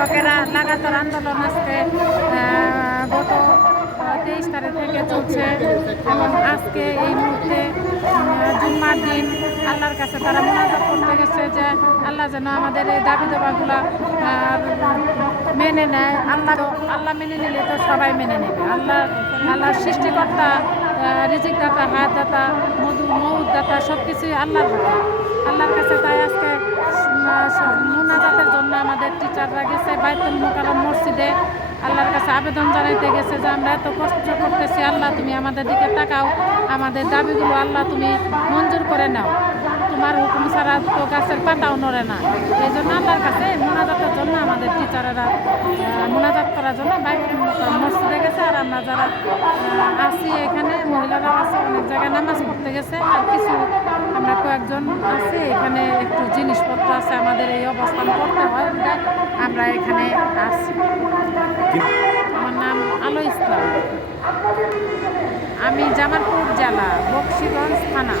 শিক্ষকেরা লাগাতার আন্দোলন আজকে গত তেইশ তারিখ থেকে চলছে। এবং আজকে এই মুহূর্তে জুম্মার দিন আল্লাহর কাছে তারা মোনাজাত করতে গেছে যে আল্লাহ যেন আমাদের এই দাবি দাবাগুলো মেনে নেয়। আল্লাহ আল্লাহ মেনে নিলে তো সবাই মেনে নেবে। আল্লাহ, আল্লাহর সৃষ্টিকর্তা রিজিক দাতা হাত দাতা মধু মৌদ দাতা সব কিছুই আল্লাহর আল্লাহর কাছে তাই আজকে টিচাররা গেছে, বাইতুল মোকারম মসজিদে আল্লাহর কাছে আবেদন জানাইতে গেছে যে আমরা এত কষ্ট করতেছি, আল্লাহ তুমি আমাদের দিকে তাকাও, আমাদের দাবিগুলো আল্লাহ তুমি মঞ্জুর করে নাও। তোমার হুকুম ছাড়া তো গাছের পাতাও নড়ে না। এই জন্য আল্লাহর কাছে মোনাজাতের জন্য আমাদের টিচারেরা মোনাজাত করার জন্য বাইতুল মোকাররম মসজিদে গেছে। আর আমরা যারা আছি এখানে মহিলারা আছে, অনেক জায়গায় নামাজ পড়তে গেছে। আর কিছু, আমরা কয়েকজন আছি এখানে জিনিসপত্র আছে, আমাদের এই অবস্থান করতে হয় আমরা এখানে আসি আমার নাম আলো ইসলাম। আমি জামালপুর জেলা, বক্সিগঞ্জ থানা।